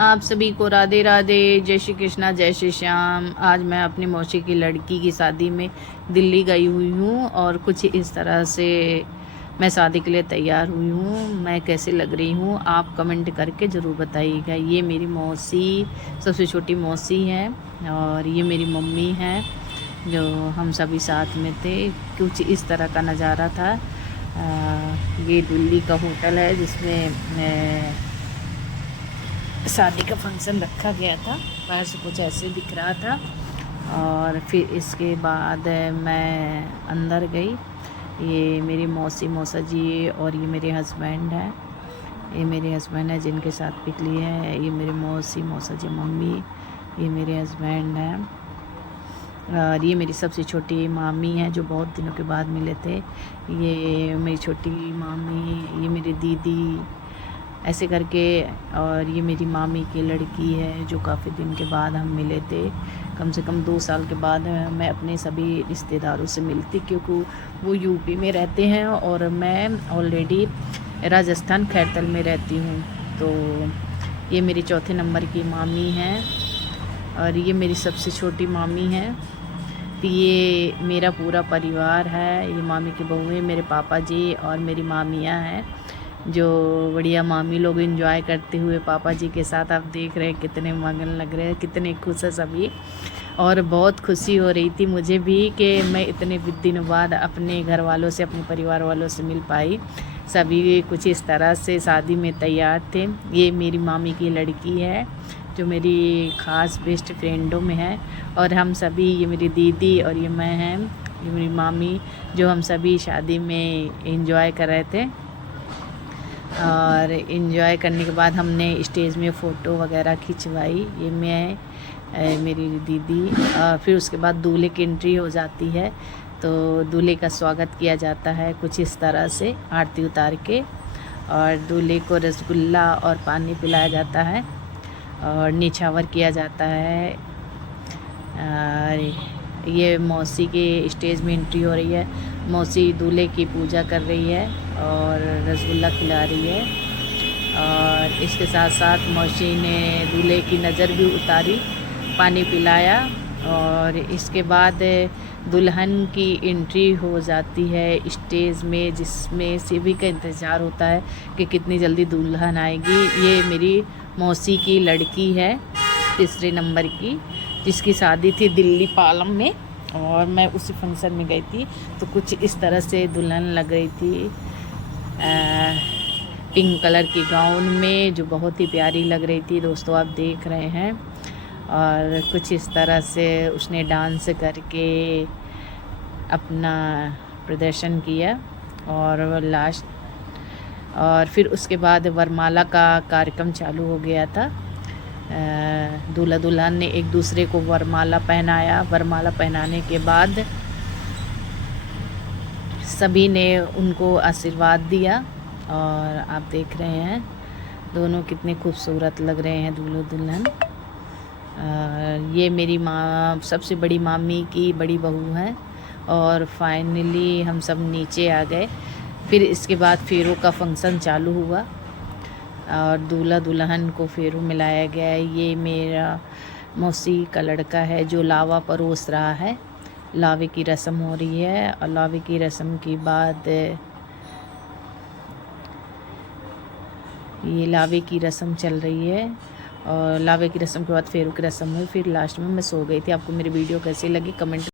आप सभी को राधे राधे, जय श्री कृष्णा, जय श्री श्याम। आज मैं अपनी मौसी की लड़की की शादी में दिल्ली गई हुई हूँ और कुछ इस तरह से मैं शादी के लिए तैयार हुई हूँ। मैं कैसे लग रही हूँ आप कमेंट करके ज़रूर बताइएगा। ये मेरी मौसी, सबसे छोटी मौसी है और ये मेरी मम्मी है जो हम सभी साथ में थे। कुछ इस तरह का नज़ारा था। ये दिल्ली का होटल है जिसमें शादी का फंक्शन रखा गया था। बाहर से कुछ ऐसे दिख रहा था और फिर इसके बाद मैं अंदर गई। ये मेरी मौसी, मौसा जी और ये मेरे हस्बैंड हैं। ये मेरे हस्बैंड हैं जिनके साथ पिक लिए हैं। ये मेरी मौसी, मौसा जी, मम्मी, ये मेरे हस्बैंड हैं और ये मेरी सबसे छोटी मामी है जो बहुत दिनों के बाद मिले थे। ये मेरी छोटी मामी, ये मेरी दीदी, ऐसे करके। और ये मेरी मामी की लड़की है जो काफ़ी दिन के बाद हम मिले थे। कम से कम 2 साल के बाद मैं अपने सभी रिश्तेदारों से मिलती, क्योंकि वो यूपी में रहते हैं और मैं ऑलरेडी राजस्थान खैरतल में रहती हूँ। तो ये मेरी चौथे नंबर की मामी हैं और ये मेरी सबसे छोटी मामी है। तो ये मेरा पूरा परिवार है। ये मामी की बहू है, मेरे पापा जी और मेरी मामियाँ हैं जो बढ़िया मामी लोग एंजॉय करते हुए पापा जी के साथ। आप देख रहे हैं कितने मगन लग रहे हैं, कितने खुश है सभी। और बहुत खुशी हो रही थी मुझे भी कि मैं इतने दिनों बाद अपने घर वालों से, अपने परिवार वालों से मिल पाई। सभी कुछ इस तरह से शादी में तैयार थे। ये मेरी मामी की लड़की है जो मेरी ख़ास बेस्ट फ्रेंडों में है और हम सभी, ये मेरी दीदी और ये मैं हैं, ये मेरी मामी, जो हम सभी शादी में एंजॉय कर रहे थे। और इन्जॉय करने के बाद हमने स्टेज में फ़ोटो वगैरह खिंचवाई। ये मैं, मेरी दीदी। फिर उसके बाद दूल्हे की एंट्री हो जाती है तो दूल्हे का स्वागत किया जाता है कुछ इस तरह से, आरती उतार के। और दूल्हे को रसगुल्ला और पानी पिलाया जाता है और निछावर किया जाता है। ये मौसी के स्टेज में एंट्री हो रही है। मौसी दूल्हे की पूजा कर रही है और रसगुल्ला खिला रही है। और इसके साथ साथ मौसी ने दूल्हे की नज़र भी उतारी, पानी पिलाया। और इसके बाद दुल्हन की एंट्री हो जाती है स्टेज में, जिसमें सभी का इंतज़ार होता है कि कितनी जल्दी दुल्हन आएगी। ये मेरी मौसी की लड़की है, तीसरे नंबर की, जिसकी शादी थी दिल्ली पालम में और मैं उसी फंक्शन में गई थी। तो कुछ इस तरह से दुल्हन लग रही थी पिंक कलर की गाउन में, जो बहुत ही प्यारी लग रही थी। दोस्तों आप देख रहे हैं। और कुछ इस तरह से उसने डांस करके अपना प्रदर्शन किया और लास्ट, और फिर उसके बाद वरमाला का कार्यक्रम चालू हो गया था। दूल्हा दुल्हन ने एक दूसरे को वरमाला पहनाया। वरमाला पहनाने के बाद सभी ने उनको आशीर्वाद दिया और आप देख रहे हैं दोनों कितने खूबसूरत लग रहे हैं दूल्हा दुल्हन। ये मेरी माँ, सबसे बड़ी मामी की बड़ी बहू है। और फाइनली हम सब नीचे आ गए। फिर इसके बाद फेरों का फंक्शन चालू हुआ और दूल्हा दुल्हन को फेरों मिलाया गया। ये मेरा मौसी का लड़का है जो लावा परोस रहा है। लावे की रस्म हो रही है और लावे की रस्म के बाद ये लावे की रस्म चल रही है और लावे की रस्म के बाद फेरों की रस्म हुई। फिर लास्ट में मैं सो गई थी। आपको मेरी वीडियो कैसी लगी कमेंट